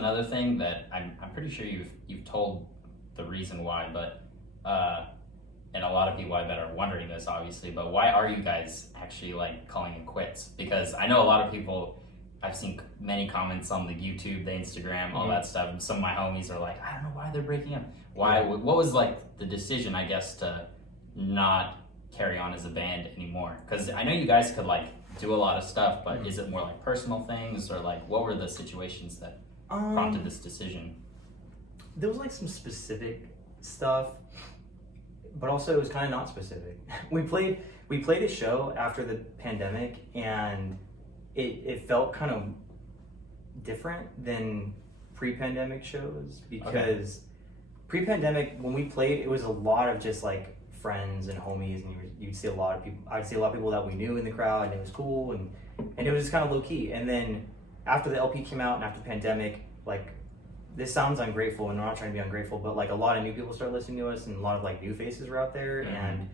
another thing that I'm pretty sure you've told the reason why, but and a lot of people I bet are wondering this obviously, but why are you guys actually like calling it quits? Because I know a lot of people, I've seen many comments on the YouTube, the Instagram, all that stuff, and some of my homies are like, I don't know why they're breaking up. Why? What was like the decision, I guess, to not carry on as a band anymore? Because I know you guys could like do a lot of stuff, but is it more like personal things, or like what were the situations that prompted this decision? There was like some specific stuff, but also it was kind of not specific. We played a show after the pandemic, and it felt kind of different than pre-pandemic shows, because pre-pandemic, when we played, it was a lot of just like friends and homies, and you'd see a lot of people. I'd see a lot of people that we knew in the crowd, and it was cool, and it was just kind of low key. And then after the LP came out and after the pandemic, like, this sounds ungrateful, and I'm not trying to be ungrateful, but like a lot of new people started listening to us, and a lot of like new faces were out there, and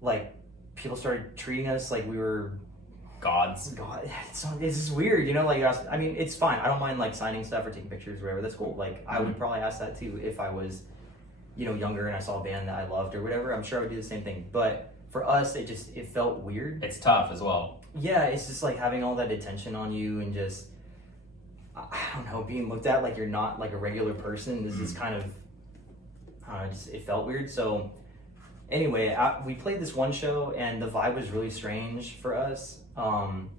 like people started treating us like we were gods. God, it's just weird, you know. Like, I mean, it's fine. I don't mind like signing stuff or taking pictures or whatever. That's cool. Like, I would probably ask that too if I was, you know, younger and I saw a band that I loved or whatever. I'm sure I would do the same thing. But for us, it felt weird. It's tough as well. Yeah, it's just like having all that attention on you, and just, I don't know, being looked at like you're not like a regular person. This is kind of, it felt weird. So anyway, we played this one show, and the vibe was really strange for us.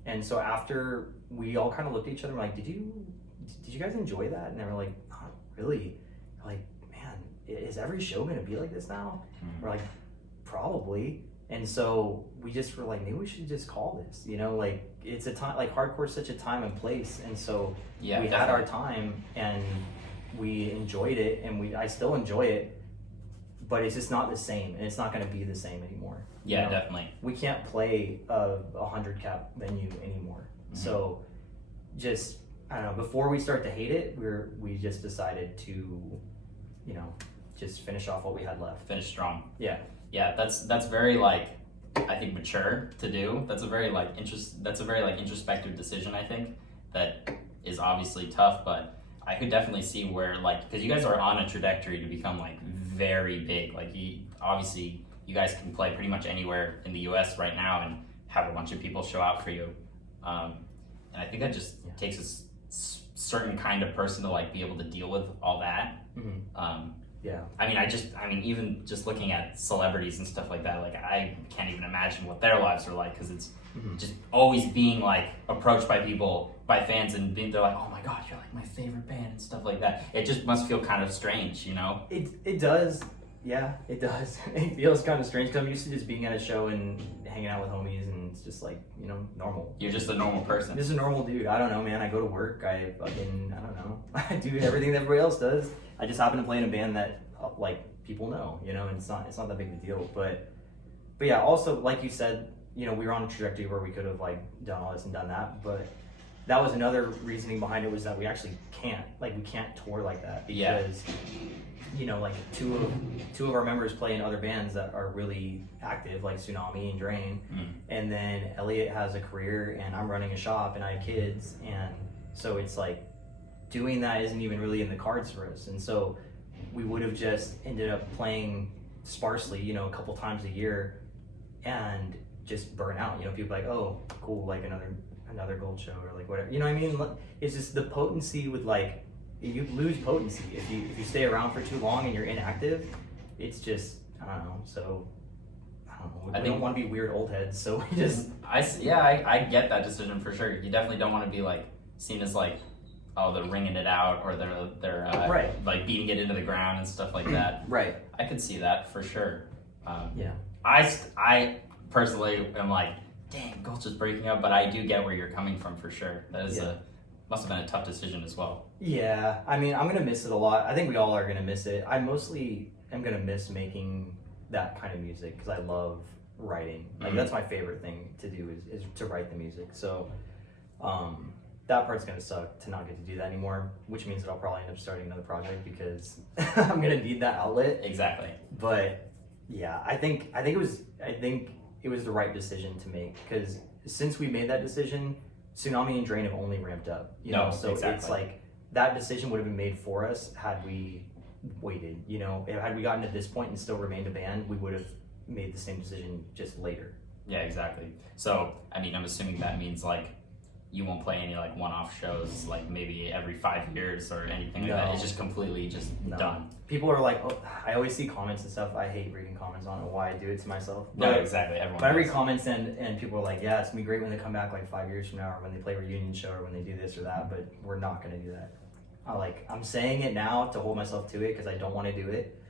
And so after, we all kind of looked at each other and were like, did you guys enjoy that? And they were like, not really. We're like, man, is every show gonna be like this now? We're like, probably. And so we just were like, maybe we should just call this, you know, like, it's a time, like, hardcore's such a time and place. And so we had our time, and we enjoyed it, and I still enjoy it, but it's just not the same, and it's not going to be the same anymore. Yeah, definitely. We can't play a 100 cap venue anymore. So just, I don't know, before we start to hate it, we just decided to, you know, just finish off what we had left. Finish strong. Yeah. Yeah, that's very like, I think, mature to do. That's a very like introspective decision, I think, that is obviously tough, but I could definitely see where, like, because you guys are on a trajectory to become like very big. Like, obviously you guys can play pretty much anywhere in the US right now and have a bunch of people show out for you. And I think that just takes a certain kind of person to like be able to deal with all that. Yeah. I mean, even just looking at celebrities and stuff like that, like, I can't even imagine what their lives are like, because it's just always being like approached by people, by fans, and they're like, oh my God, you're like my favorite band and stuff like that. It just must feel kind of strange, you know? It does. Yeah, it does. It feels kind of strange, because I'm used to just being at a show and hanging out with homies, and it's just like, you know, normal. You're just a normal person. Just a normal dude. I don't know, man. I go to work. I don't know. I do everything that everybody else does. I just happen to play in a band that like people know, you know, and it's not that big of a deal. But yeah, also, like you said, you know, we were on a trajectory where we could have like done all this and done that, but that was another reasoning behind it, was that we actually can't tour like that, because you know, like two of our members play in other bands that are really active, like Tsunami and Drain, and then Elliot has a career, and I'm running a shop, and I have kids, and so it's like doing that isn't even really in the cards for us. And so we would have just ended up playing sparsely, you know, a couple times a year, and just burn out. You know, people like, oh, cool, like another Gulch show, or like whatever. You know what I mean? It's just the potency with, like, you lose potency if you stay around for too long and you're inactive. It's just, I don't know. So I don't know. We don't want to be weird old heads, so we just. I get that decision for sure. You definitely don't want to be like seen as like, oh, they're ringing it out, or they're like beating it into the ground and stuff like that. Right. I could see that for sure. Yeah. I personally am like, dang, Gulch is breaking up, but I do get where you're coming from for sure. That is must have been a tough decision as well. Yeah, I mean, I'm gonna miss it a lot. I think we all are gonna miss it. I mostly am gonna miss making that kind of music, because I love writing. Like, that's my favorite thing to do is to write the music. So that part's gonna suck to not get to do that anymore, which means that I'll probably end up starting another project, because I'm gonna need that outlet. Exactly. But yeah, I think it was the right decision to make, because since we made that decision, Tsunami and Drain have only ramped up. You know, so it's like that decision would have been made for us had we waited. You know, had we gotten to this point and still remained a band, we would have made the same decision just later. Yeah, exactly. So, I mean, I'm assuming that means like you won't play any like one-off shows, like maybe every 5 years or anything like that. No. It's just completely just No. done. People are like, oh, I always see comments and stuff. I hate reading comments on it, why I do it to myself. No, exactly. Everyone. But I read does. comments and people are like, yeah, it's gonna be great when they come back like 5 years from now, or when they play a reunion show, or when they do this or that. But we're not gonna do that. I'm saying it now to hold myself to it because I don't want to do it,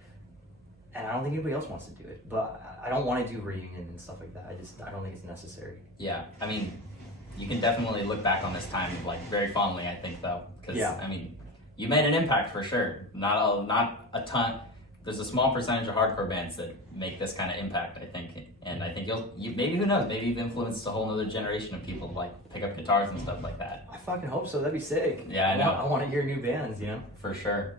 and I don't think anybody else wants to do it. But I don't want to do reunion and stuff like that. I don't think it's necessary. Yeah, I mean, you can definitely look back on this time like very fondly. I think though, because Yeah. I mean, you made an impact for sure. Not a ton. There's a small percentage of hardcore bands that make this kind of impact, I think, and I think you maybe, who knows, maybe you've influenced a whole other generation of people to like pick up guitars and stuff like that. I fucking hope so. That'd be sick. Yeah, I know. I want to hear new bands. You know. For sure.